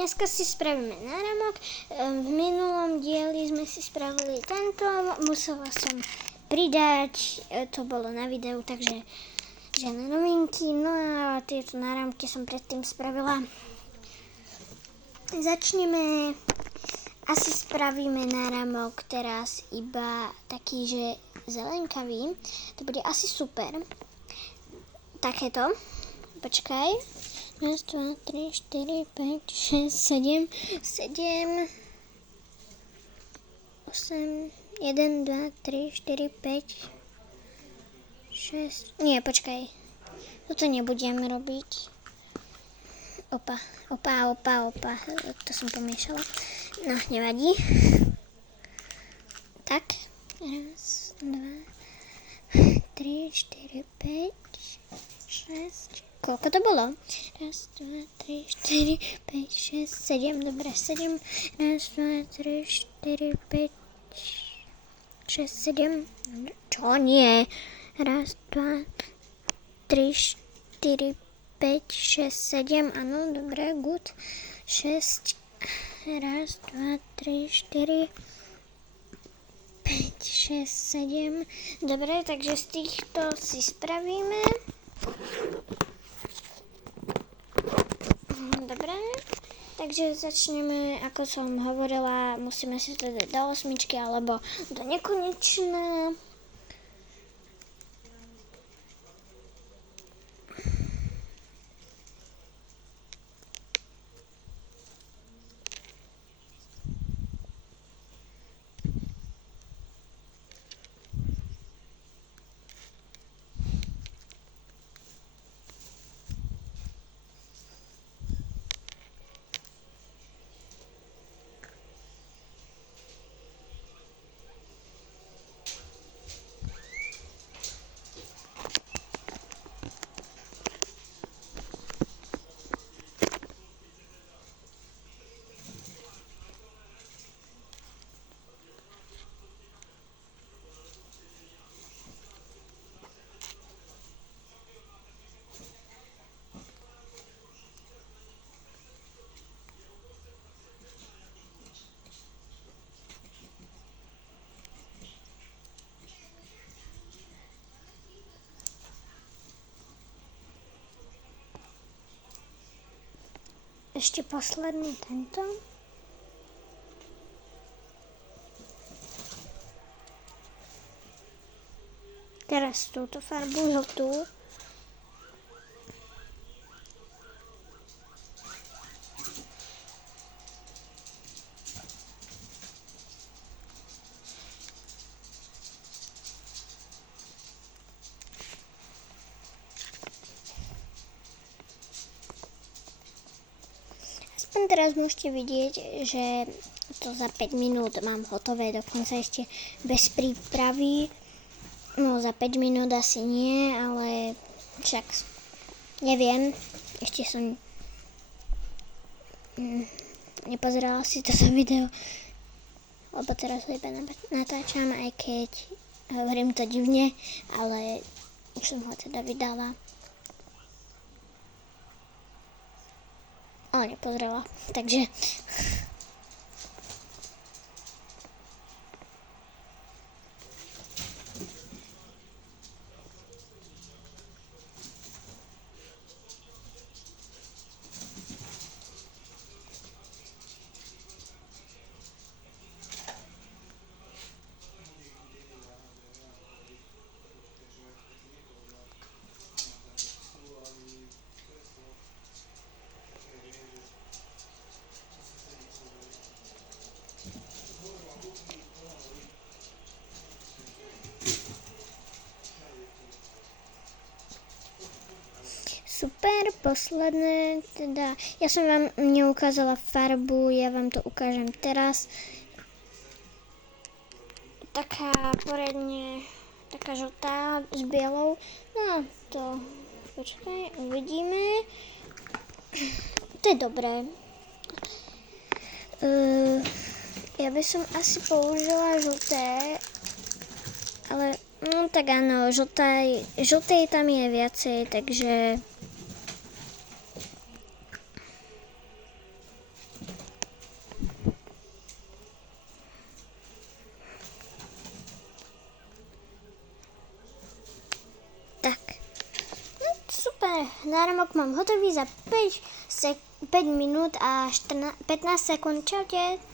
Dneska si spravíme náramok. V minulom dieli sme si spravili tento. Musela som pridať, to bolo na videu, takže žiadne novinky. No a tieto náramky som predtým spravila. Začneme. Asi spravíme náramok teraz iba taký, že zelenkavý. To bude asi super. Takéto. Počkaj. 1, 2, 3, 4, 5, 6, 7, 7, 8, 1, 2, 3, 4, 5, 6, nie, počkaj, toto nebudem robiť, opa, to som pomiešala, no, nevadí, tak, 1, 2, 3, 4, 5, 6, koľko to bolo? 1, 2, 3, 4, 5, 6, 7, dobre, 7. 1, 2, 3, 4, 5, 6, 7. Dobre, čo nie? 1, 2, 3, 4, 5, 6, 7. Áno, dobre, good. 6. 1, 2, 3, 4, 5, 6, 7. Dobre, takže z týchto si spravíme. Dobre, takže začneme, ako som hovorila, musíme si to dať do 8 alebo do nekonečna. Ešte posledný tento. Teraz túto farbu žltú. Teraz môžete vidieť, že to za 5 minút mám hotové, dokonca ešte bez prípravy. No za 5 minút asi nie, ale však neviem, ešte som nepozerala si toto video, lebo teraz ho iba natáčam, aj keď hovorím to divne, ale už som ho teda vydala. Ale nepozrela, takže super, posledné, teda, ja som vám neukázala farbu, ja vám to ukážem teraz. Taká poriadne, taká žltá s bielou, no to, počkaj, uvidíme. To je dobré. Ja by som asi použila žlté, ale no tak áno, žltej tam je viacej, takže Tak. No, super, náramok mám hotový za 5 minút a 15 sekúnd. Čaute.